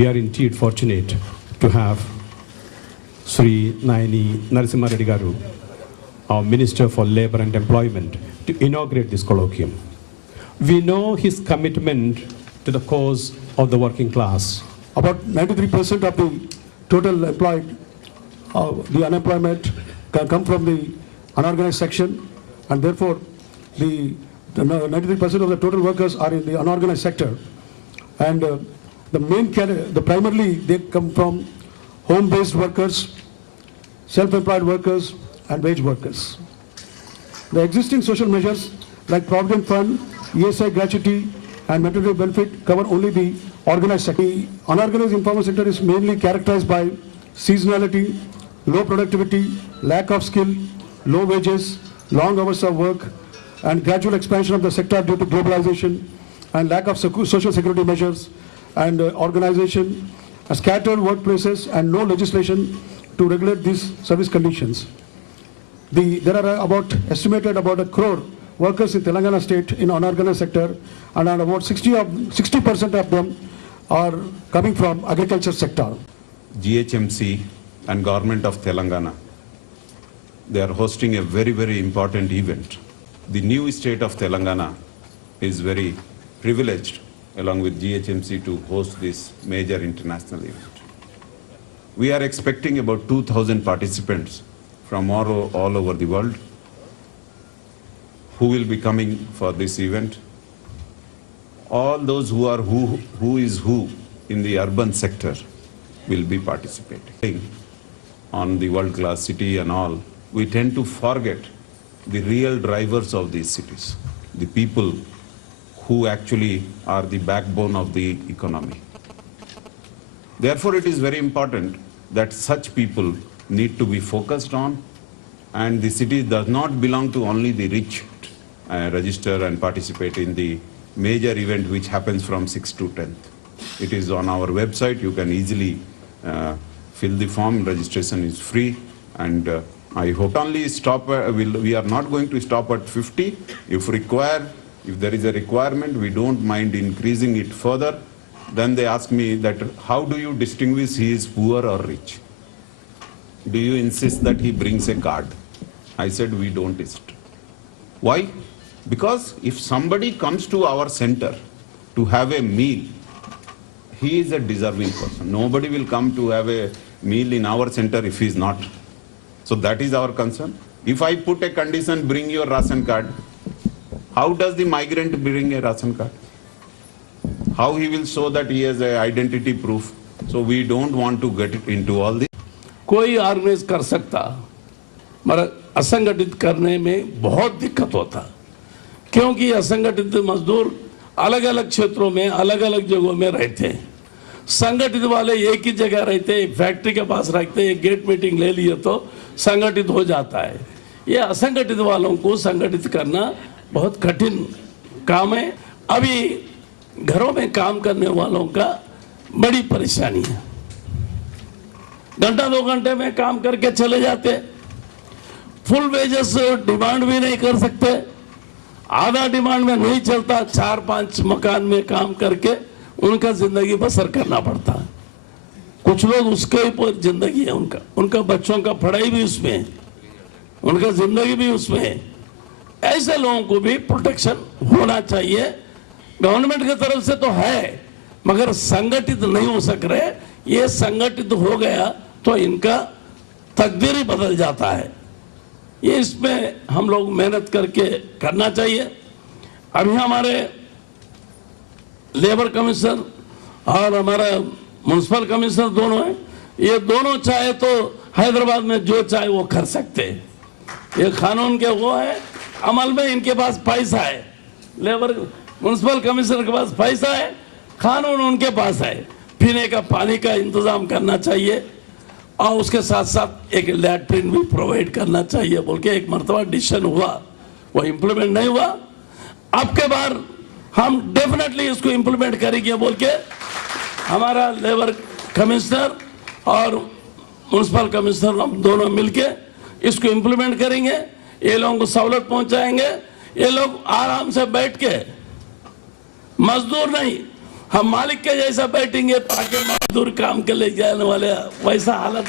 we are indeed fortunate to have Sri Nayani Narasimha Reddy Garu, our Minister for Labour and Employment, to inaugurate this colloquium. We know his commitment to the cause of the working class. About 93% of the total employed, the unemployment can come from the unorganized section, and therefore the 93% of the total workers are in the unorganized sector. And primarily they come from home-based workers, self-employed workers, and wage workers. The existing social measures like Provident Fund, ESI gratuity, and maternity benefit cover only the organized sector. The unorganized informal sector is mainly characterized by seasonality, low productivity, lack of skill, low wages, long hours of work, and gradual expansion of the sector due to globalization and lack of social security measures and organization, scattered workplaces, and no legislation to regulate these service conditions. There are estimated about 1 crore workers in Telangana state in unorganized sector, and about 60% of them are coming from agriculture sector. GHMC and Government of Telangana, they are hosting a very, very important event. The new state of Telangana is very privileged along with GHMC to host this major international event. We are expecting about 2,000 participants from all over the world who will be coming for this event. All those who are who is who in the urban sector will be participating. On the world-class city and all, we tend to forget the real drivers of these cities, the people who actually are the backbone of the economy. Therefore, it is very important that such people need to be focused on, and the city does not belong to only the rich register and participate in the major event which happens from 6th to 10th. It is on our website. You can easily fill the form. Registration is free, and I hope only stop. We are not going to stop at 50. If there is a requirement, we don't mind increasing it further. Then they ask me that how do you distinguish he is poor or rich? Do you insist that he brings a card? I said we don't insist. Why? Because if somebody comes to our center to have a meal, he is a deserving person. Nobody will come to have a meal in our center if he is not. So that is our concern. If I put a condition, bring your ration card, how does the migrant bring a ration card? How he will show that he has an identity proof? So we don't want to get into all this. कोई organise कर सकता, मगर असंगठित करने में बहुत दिक्कत होता, क्योंकि असंगठित मजदूर अलग अलग क्षेत्रों में अलग अलग जगहों में रहते हैं। संगठित वाले एक ही जगह रहते, एक फैक्ट्री के पास रहते, एक गेट मीटिंग ले लिए तो संगठित हो जाता है। ये असंगठित वालों को संगठित करना बहुत कठिन काम है। अभी घरों में काम करने वालों का बड़ी परेशानी है। घंटा 2 घंटे में काम करके चले जाते, फुल वेजेस डिमांड भी नहीं कर सकते, आधा डिमांड में नहीं चलता, 4-5 मकान में काम करके उनका जिंदगी बसर करना पड़ता है। कुछ लोग उसके ऊपर जिंदगी है, उनका बच्चों का पढ़ाई भी उसमें है, उनका जिंदगी भी उसमें है। ऐसे लोगों को भी प्रोटेक्शन होना चाहिए। गवर्नमेंट की तरफ से तो है, मगर संगठित नहीं हो सक रहे। ये संगठित हो गया तो इनका तकदीर ही बदल जाता है। ये इसमें हम लोग मेहनत करके करना चाहिए। अभी हमारे लेबर कमिश्नर और हमारा म्युनिसिपल कमिश्नर दोनों हैं, ये दोनों चाहे तो हैदराबाद में जो चाहे वो कर सकते हैं। ये कानून के वो है, अमल में इनके पास पैसा है। लेबर म्युनिसिपल कमिश्नर के पास पैसा है, कानून उनके पास है। पीने का पानी का इंतजाम करना चाहिए और उसके साथ साथ एक लैट्रिन भी प्रोवाइड करना चाहिए बोल के एक मरतबा डिसीजन हुआ, वो इम्प्लीमेंट नहीं हुआ। अब के बार हम डेफिनेटली इसको इम्प्लीमेंट करेंगे बोल के हमारा लेबर कमिश्नर और म्युनिसिपल कमिश्नर हम दोनों मिलके इसको इम्प्लीमेंट करेंगे। ये लोगों को सहूलत पहुंचाएंगे। ये लोग आराम से बैठ के, मजदूर नहीं, हम मालिक के जैसा बैठेंगे ताकि मजदूर काम के ले जाने वाले वैसा हालत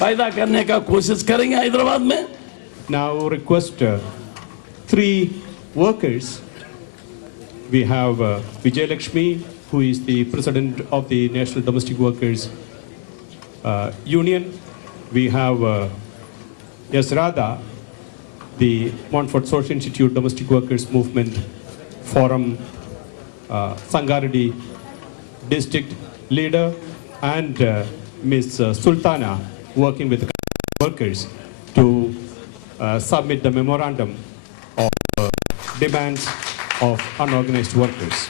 पैदा करने का कोशिश करेंगे हैदराबाद में. Now request 3 workers. We have Vijay Lakshmi, who is the president of the National Domestic Workers Union. We have S. Radha, the Montfort Social Institute Domestic Workers Movement Forum Sangaradi district leader, and Ms. Sultana, working with workers to submit the memorandum of demands of unorganized workers.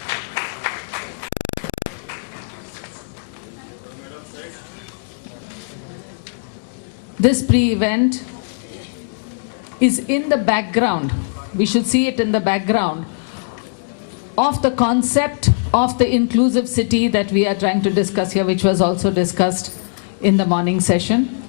This pre-event is in the background. We should see it in the background of the concept of the inclusive city that we are trying to discuss here, which was also discussed in the morning session.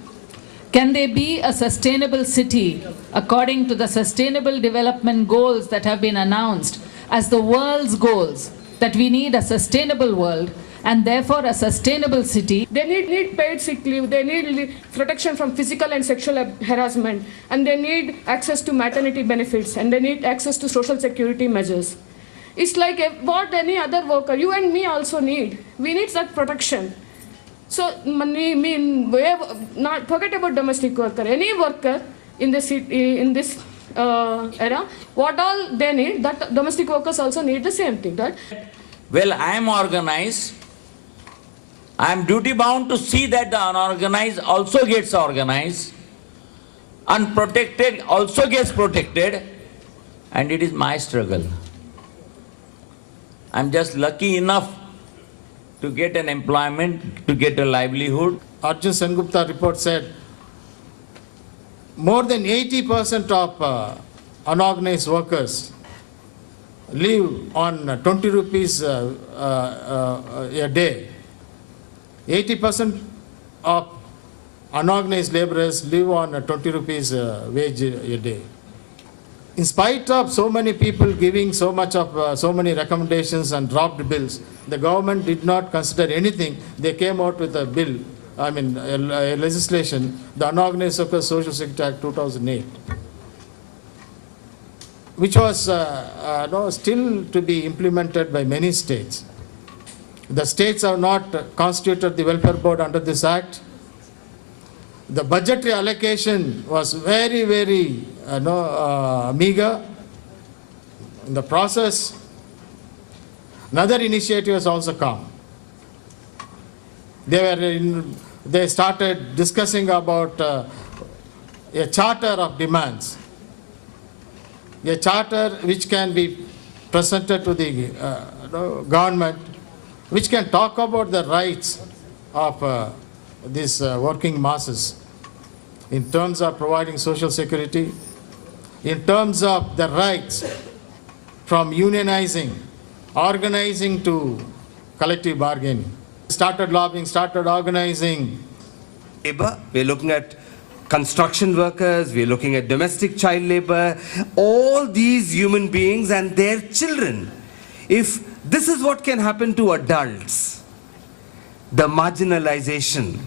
Can there be a sustainable city according to the sustainable development goals that have been announced as the world's goals, that we need a sustainable world and therefore a sustainable city? They need paid sick leave, they need protection from physical and sexual harassment, and they need access to maternity benefits, and they need access to social security measures. It's like what any other worker, you and me also need. We need that protection. So, not forget about domestic worker. Any worker in this era, what all they need, that domestic workers also need the same thing, right? Well, I am organized. I am duty bound to see that the unorganized also gets organized, unprotected also gets protected, and it is my struggle. I am just lucky enough to get an employment, to get a livelihood. Arjun Sengupta report said more than 80% of unorganized workers live on 20 rupees a day. 80% of unorganized laborers live on 20 rupees wage a day. In spite of so many people giving so many recommendations and dropped bills, the government did not consider anything. They came out with a bill, a legislation, the Unorganized Workers Social Security Act 2008, which was still to be implemented by many states. The states have not constituted the welfare board under this act. The budgetary allocation was very, very meager. In the process, another initiative has also come. They started discussing about a charter of demands, a charter which can be presented to the government, which can talk about the rights of these working masses in terms of providing social security, in terms of the rights from unionizing, organizing to collective bargaining. Started lobbying, started organizing. Labor, we're looking at construction workers, we're looking at domestic child labor, all these human beings and their children. If this is what can happen to adults, the marginalization,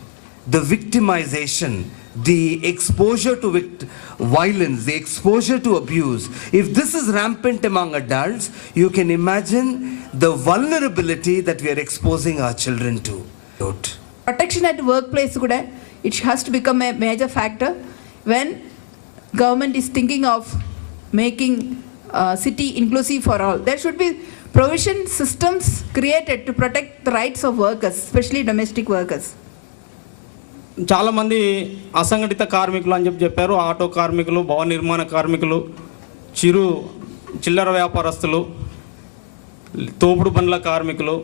the victimization, the exposure to violence, the exposure to abuse, if this is rampant among adults, you can imagine the vulnerability that we are exposing our children to. Protection at workplace, it has to become a major factor when government is thinking of making city inclusive for all. There should be provision systems created to protect the rights of workers, especially domestic workers. చాలామంది అసంఘటిత కార్మికులు అని చెప్పారు. Auto కార్మికులు, భవన నిర్మాణ కార్మికులు, చిల్లర వ్యాపారస్తులు, తోపుడు బండ్ల కార్మికులు,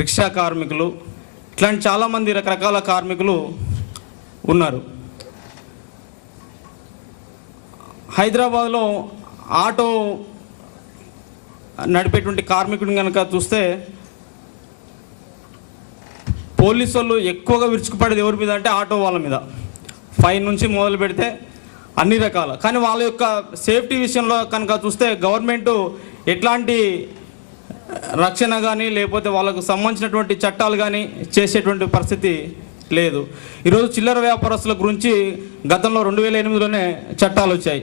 రిక్షా కార్మికులు, ఇట్లాంటి చాలామంది రకరకాల కార్మికులు ఉన్నారు. హైదరాబాద్లో ఆటో నడిపేటువంటి కార్మికుడిని కనుక చూస్తే పోలీసు వాళ్ళు ఎక్కువగా విరుచుకుపడేది ఎవరి మీద అంటే ఆటో వాళ్ళ మీద. ఫైన్ నుంచి మొదలు పెడితే అన్ని రకాల. కానీ వాళ్ళ యొక్క సేఫ్టీ విషయంలో కనుక చూస్తే గవర్నమెంట్ ఎట్లాంటి రక్షణ కానీ లేకపోతే వాళ్ళకు సంబంధించినటువంటి చట్టాలు కానీ చేసేటువంటి పరిస్థితి లేదు. ఈరోజు చిల్లర వ్యాపారస్తుల గురించి గతంలో 2008లోనే చట్టాలు వచ్చాయి.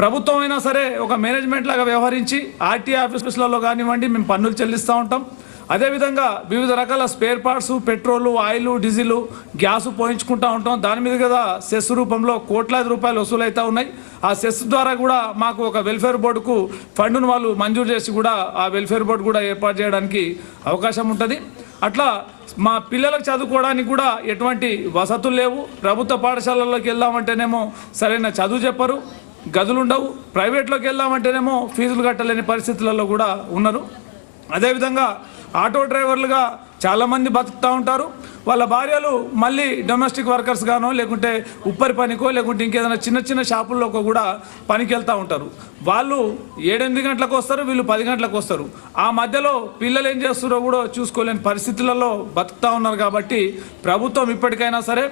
ప్రభుత్వం అయినా సరే ఒక మేనేజ్మెంట్ లాగా వ్యవహరించి ఆర్టీఐ ఆఫీసులలో కానివ్వండి మేము పన్నులు చెల్లిస్తూ ఉంటాం. అదేవిధంగా వివిధ రకాల spare parts, petrol, oil, diesel, gas పోయించుకుంటూ ఉంటాం. దాని మీద కదా సెస్ రూపంలో కోట్లాది రూపాయలు వసూలవుతూ ఉన్నాయి. ఆ సెస్ ద్వారా కూడా మాకు ఒక వెల్ఫేర్ బోర్డుకు ఫండ్ను వాళ్ళు మంజూరు చేసి కూడా ఆ వెల్ఫేర్ బోర్డు కూడా ఏర్పాటు చేయడానికి అవకాశం ఉంటుంది. అట్లా మా పిల్లలకు చదువుకోవడానికి కూడా ఎటువంటి వసతులు లేవు. ప్రభుత్వ పాఠశాలల్లోకి వెళ్దామంటేనేమో సరైన చదువు చెప్పరు, గదులు ఉండవు. ప్రైవేట్లోకి వెళ్దామంటేనేమో ఫీజులు కట్టలేని పరిస్థితులలో కూడా ఉన్నారు. అదేవిధంగా ఆటో డ్రైవర్లుగా చాలామంది బతుకుతూ ఉంటారు. వాళ్ళ భార్యలు మళ్ళీ డొమెస్టిక్ వర్కర్స్ గానో లేకుంటే ఉప్పరి పనికో లేకుంటే ఇంకేదైనా చిన్న చిన్న షాపుల్లోకి కూడా పనికి వెళ్తూ ఉంటారు. వాళ్ళు 7-8 గంటలకు వస్తారు, వీళ్ళు 10 గంటలకు వస్తారు. ఆ మధ్యలో పిల్లలు ఏం చేస్తారో కూడా చూసుకోలేని పరిస్థితులలో బతుకుతూ ఉన్నారు. కాబట్టి ప్రభుత్వం ఇప్పటికైనా సరే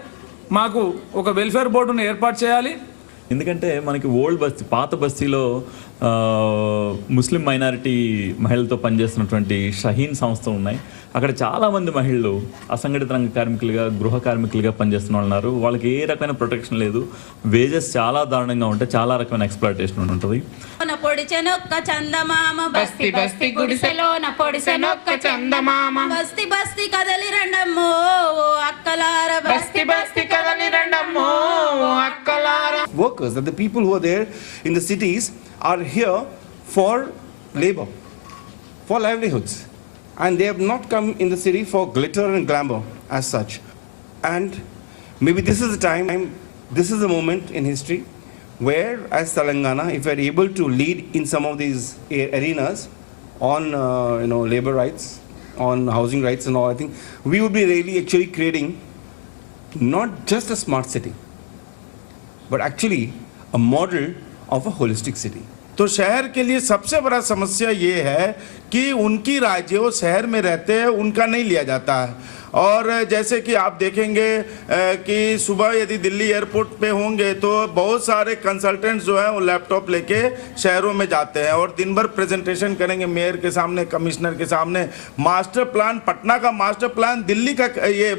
మాకు ఒక వెల్ఫేర్ బోర్డును ఏర్పాటు చేయాలి. ఎందుకంటే మనకి ఓల్డ్ బస్తీ, పాత బస్తీలో ముస్లిం మైనారిటీ మహిళలతో పనిచేస్తున్నటువంటి షహీన్ సంస్థలు ఉన్నాయి. అక్కడ చాలామంది మహిళలు అసంఘటిత రంగ కార్మికులుగా, గృహ కార్మికులుగా పనిచేస్తున్న వాళ్ళు ఉన్నారు. వాళ్ళకి ఏ రకమైన ప్రొటెక్షన్ లేదు. వేజెస్ చాలా దారుణంగా ఉంటాయి. చాలా రకమైన ఎక్స్‌ప్లాయిటేషన్ ఉంటుంది. పొడిచెనొక్క చందమామ బస్తి బస్తి గుడిసెలోన పొడిసెనొక్క చందమామ బస్తి బస్తి కదలి రండమ్మో అక్కలార బస్తి బస్తి కదలి రండమ్మో అక్కలార. Workers, that the people who are there in the cities are here for labor, for livelihoods, and they have not come in the city for glitter and glamour as such. And maybe this is the time, this is the moment in history where, as Telangana, if we are able to lead in some of these arenas on labor rights, on housing rights and all, I think we would be really actually creating not just a smart city, but actually a model of a holistic city. तो शहर के लिए सबसे बड़ा समस्या ये है कि उनकी राय जो शहर में रहते हैं उनका नहीं लिया जाता है. और जैसे कि आप देखेंगे कि सुबह यदि दिल्ली एयरपोर्ट पे होंगे तो बहुत सारे कंसल्टेंट्स जो हैं वो लैपटॉप लेके शहरों में जाते हैं और दिन भर प्रेजेंटेशन करेंगे मेयर के सामने, कमिश्नर के सामने. मास्टर प्लान, पटना का मास्टर प्लान दिल्ली का, ये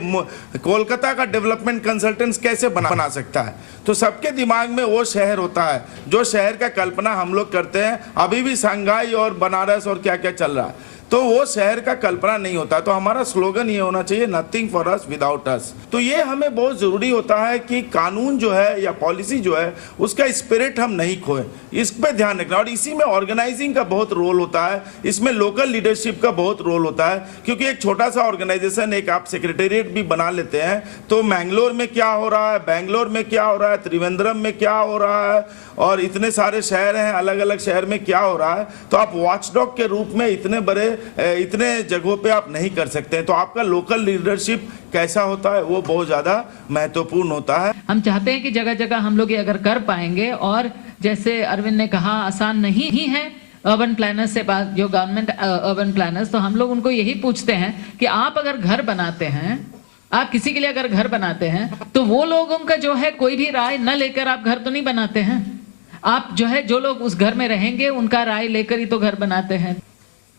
कोलकाता का डेवलपमेंट कंसल्टेंट्स कैसे बना सकता है. तो सबके दिमाग में वो शहर होता है जो शहर का कल्पना हम लोग करते हैं. अभी भी शंघाई और बनारस और क्या क्या चल रहा है, तो वो शहर का कल्पना नहीं होता. तो हमारा स्लोगन ये होना चाहिए, नथिंग फॉर अस विदाउट अस. तो ये हमें बहुत ज़रूरी होता है कि कानून जो है या पॉलिसी जो है उसका स्पिरिट हम नहीं खोएं, इस पे ध्यान रखना. और इसी में ऑर्गेनाइजिंग का बहुत रोल होता है, इसमें लोकल लीडरशिप का बहुत रोल होता है. क्योंकि एक छोटा सा ऑर्गेनाइजेशन, एक आप सेक्रेटेरिएट भी बना लेते हैं तो मैंगलोर में क्या हो रहा है, बेंगलोर में क्या हो रहा है, त्रिवेंद्रम में क्या हो रहा है, और इतने सारे शहर हैं, अलग अलग शहर में क्या हो रहा है, तो आप वॉचडॉग के रूप में इतने जगहों पे आप नहीं कर सकते हैं. तो आपका लोकल लीडरशिप कैसा होता है वो बहुत ज़्यादा महत्वपूर्ण होता है. हम चाहते हैं कि जगह जगह हम लोग ये अगर कर पाएंगे, और जैसे अरविंद ने कहा आसान नहीं ही है अर्बन प्लानर्स से बात, जो गवर्नमेंट अर्बन प्लानर्स, तो हम लोग उनको यही पूछते हैं कि आप अगर घर बनाते हैं, आप किसी के लिए अगर घर बनाते हैं तो वो लोगों का जो है कोई भी राय न लेकर आप घर तो नहीं बनाते हैं. आप जो है जो लोग उस घर में रहेंगे उनका राय लेकर ही तो घर बनाते हैं.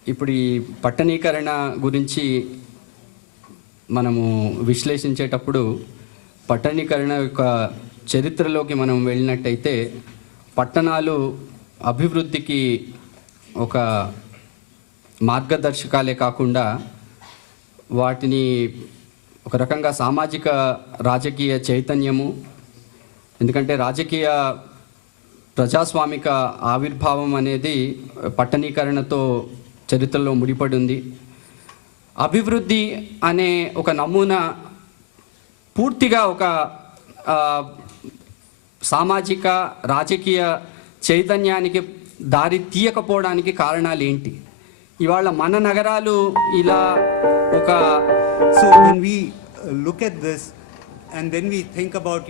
ఇప్పుడు ఈ పట్టణీకరణ గురించి మనము విశ్లేషించేటప్పుడు పట్టణీకరణ యొక్క చరిత్రలోకి మనం వెళ్ళినట్టయితే పట్టణాలు అభివృద్ధికి ఒక మార్గదర్శకాలే కాకుండా వాటిని ఒక రకంగా సామాజిక రాజకీయ చైతన్యము, ఎందుకంటే రాజకీయ ప్రజాస్వామిక ఆవిర్భావం అనేది పట్టణీకరణతో చరిత్రలో ముడిపడి ఉంది. అభివృద్ధి అనే ఒక నమూనా పూర్తిగా ఒక సామాజిక రాజకీయ చైతన్యానికి దారి తీయకపోవడానికి కారణాలు ఏంటి? ఇవాళ మన నగరాలు ఇలా ఒక So when we look at this and then we think about,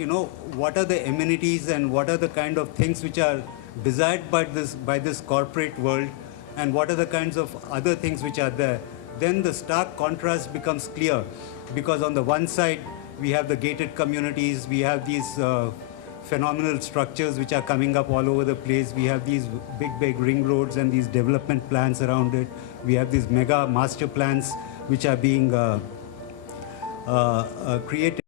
what are the amenities and what are the kind of things which are desired by this corporate world, and what are the kinds of other things which are there, then the stark contrast becomes clear. Because on the one side we have the gated communities, we have these phenomenal structures which are coming up all over the place. We have these big ring roads and these development plans around it. We have these mega master plans which are being created.